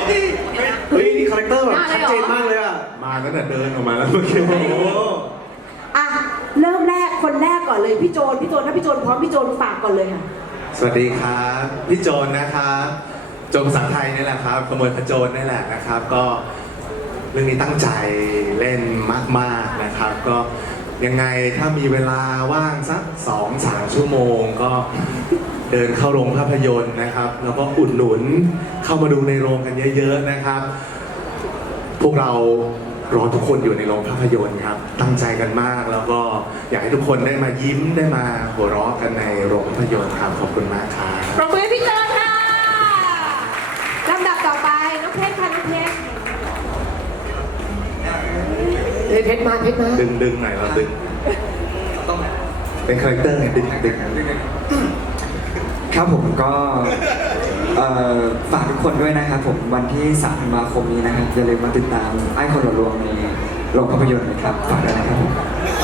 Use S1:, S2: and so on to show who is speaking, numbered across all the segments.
S1: เฮ้ยนี่คาแรคเตอร์แบบชัดเจนมากเลยอ่ะมาตั้งแต่เดินออกมาแล้วเมื่อกี้
S2: อ่ะเริ่มแรกคนแรกก่อนเลยพี่โจนถ้าพี่โจนพร้อมพี่โจนฝากก่อนเลยค่ะ
S1: สวัสดีครับพี่โจนนะครับโจนภาษาไทยนี่แหละครับขโมยขโจรนี่แหละนะครับก็เรื่องนี้ตั้งใจเล่นมากๆนะครับก็ยังไงถ้ามีเวลาว่างสัก 2-3 ชั่วโมงก็เดินเข้าโรงภาพยนตร์นะครับแล้วก็อุดหนุนเข้ามาดูในโรงกันเยอะๆนะครับพวกเรารอทุกคนอยู่ในโรงภาพยนตร์ครับตั้งใจกันมากแล้วก็อยากให้ทุกคนได้มายิ้มได้มาหัวเราะกันในโรงภาพยนตร์ครับขอบคุณมากครับ
S2: ปรบมือให้พี่โจนค่ะลำดับต่อไปน้องเพชรค่ะน้องเพชรเพชรมา
S1: ดึงหน่อยเราดึงต้องเป็นคาแรคเตอร์ไงดึง
S3: ครับผมก็ฝากทุกคนด้วยนะครับผมวันที่3 ธันวาคมนี้นะครับอย่าลืมมาติดตามไอ้คนหล่อลวงในโรงภาพยนตร์นะครับฝากด้วยนะครับผม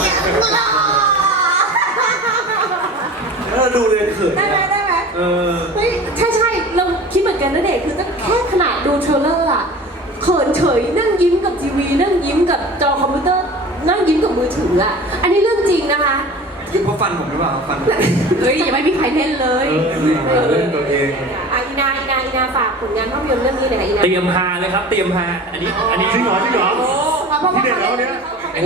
S1: ดูเลยเขิน
S2: ได้ไหมเฮ้ยใช่เราคิดเหมือนกันนะเด็กคือตั้งแค่ขนาดดูเทรลเลอร์อะเขินเฉยนั่งยิ้มกับทีวีนั่งยิ้มกับจอคอมพิวเตอร์นั่งยิ้มกับมือถืออะอันนี้เรื่องจริงนะคะ
S3: ยิ้มเพราะฟันผมหรือเปล่าฟัน
S2: เฮ้ยยังไม่มีใครเล่นเลย
S1: เล่นตัวเอง
S2: อีนาฝากผลงานภาพยนตร์เรื่องนี้เลยค่ะอีนา
S4: เตรียมฮาเลยครับเตรียมฮาอันนี้
S1: จริงเหรอที่เด็ดแล้วเนี่ยโอ้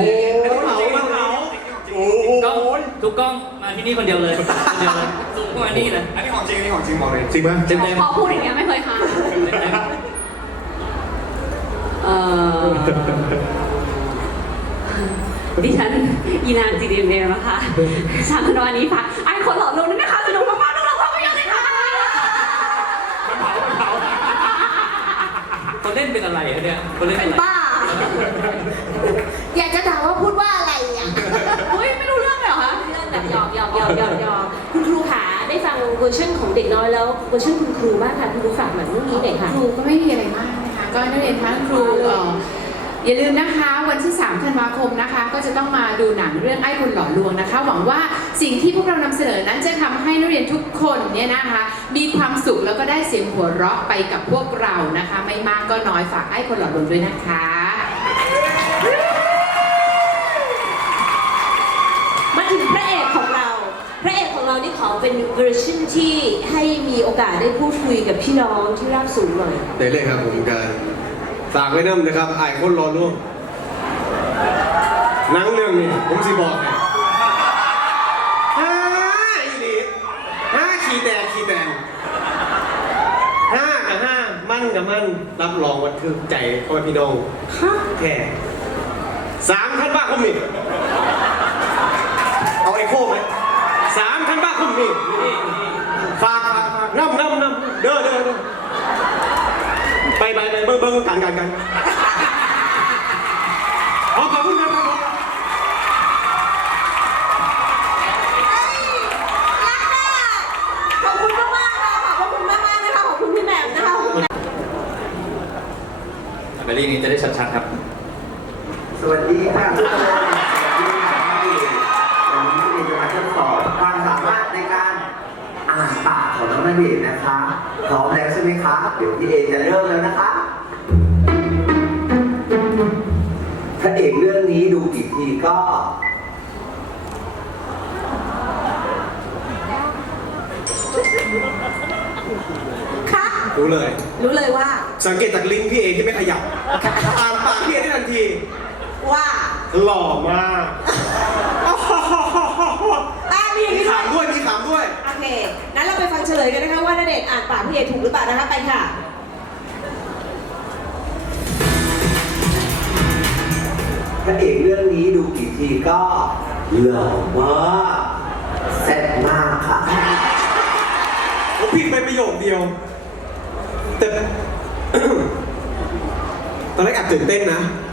S4: กล้องทุกกล้องมาที่นี่คนเดียวเลยซูมเข้ามานี่เลย
S3: อันนี้ของจริงบอกเลย
S1: จริงไหม
S4: เต็ม
S2: พอพูดอย่างเงี้ยไม่เคยฮา
S5: ดิฉันอีนางจีดีเมลนะคะชาคนวันนี้ค่ะไอคนหล่อลงนี่นะคะสนุกมากๆทุกคนไปยังเลยค่ะ
S4: เขาเล่นเป็นอะไรเนี่ยเขาเล่น
S2: เป็นบ้าอยากจะถามว่าพูดว่าอะไรอ่ะ
S5: อุ้ยไม่รู้เรื่องเลยเหรอคะ
S2: เรื่องแบบหยอกคุณครูขาได้ฟังเวอร์ชันของเด็กน้อยแล้วเวอร์ชันคุณครูบ้างค่ะคุณครูฝากเหมือนเรื่องนี้หน่อยค่ะ
S6: ครูก็ไม่มีอะไรมากนะคะก็นักเรียนทั้งครูอย่าลืมนะคะวันที่3 ธันวาคมนะคะก็จะต้องมาดูหนังเรื่องไอ้คนหล่อลวงนะคะหวังว่าสิ่งที่พวกเรานำเสนอนั้นจะทำให้นักเรียนทุกคนเนี่ยนะคะมีความสุขแล้วก็ได้เสียงหัวเราะไปกับพวกเรานะคะไม่มากก็น้อยฝากไอ้คนหล่อลวงด้วยนะคะ
S2: มาถึงพระเอกของเรานี่ขอเป็นเวอร์ชันที่ให้มีโอกาสได้พูดคุยกับพี่น้องที่ราบสูงหน่อย
S1: ได้เลยครับผมการฝากไว้น้ำนะครับไอ้คนรอลูกหนังเรื่องนี้ผมสิบอกอีหลีขี้แตงกับมั่นรับรองว่าคือใจพ่อพี่น้องแค่3 ธันวาคมนี้เอาไอ้โค้งไหม3 ธันวาคมนี้ฝากน้ำเด้อไปเบิ่งกันขอบคุณครับ
S2: ขอบคุณมากค่ะขอบคุณมากนะคะขอบคุณพี่แหม่มนะคะ
S4: เบลลี่นี้จะได้ชัดๆครับ
S7: สวัสดีค่ะทุกคนวันนี้เรียนจะมาทดสอบความสามารถในการอ่านปากของน้องณเดชน์นะคะพร้อมแล้วใช่ไหมคะเดี๋ยวพี่เอจะเริ่มแล้วนะคะพระเอกเรื่องนี้ดูกี่ทีก็
S2: ค่ะ
S1: รู้เลย
S2: ว่า
S1: สังเกตจากลิ้นพี่เอที่ไม่ขยับอ่านปากพี่เอได้ทันที
S2: ว่า
S1: หล่อมากมีขำด้วย
S2: โอเคงั้นเราไปฟังเฉลยกันนะคะว่าณเดชน์อ่านปากพี่เอถูกหรือเปล่านะคะไปค่ะ
S7: พระเอกเรื่องนี้ดูกี่ทีก็หล่อมากแซ่บมากค่ะ
S1: ผมผิดไปประโยคเดียวแต่ ตอนแรกแอบตื่นเต้นนะ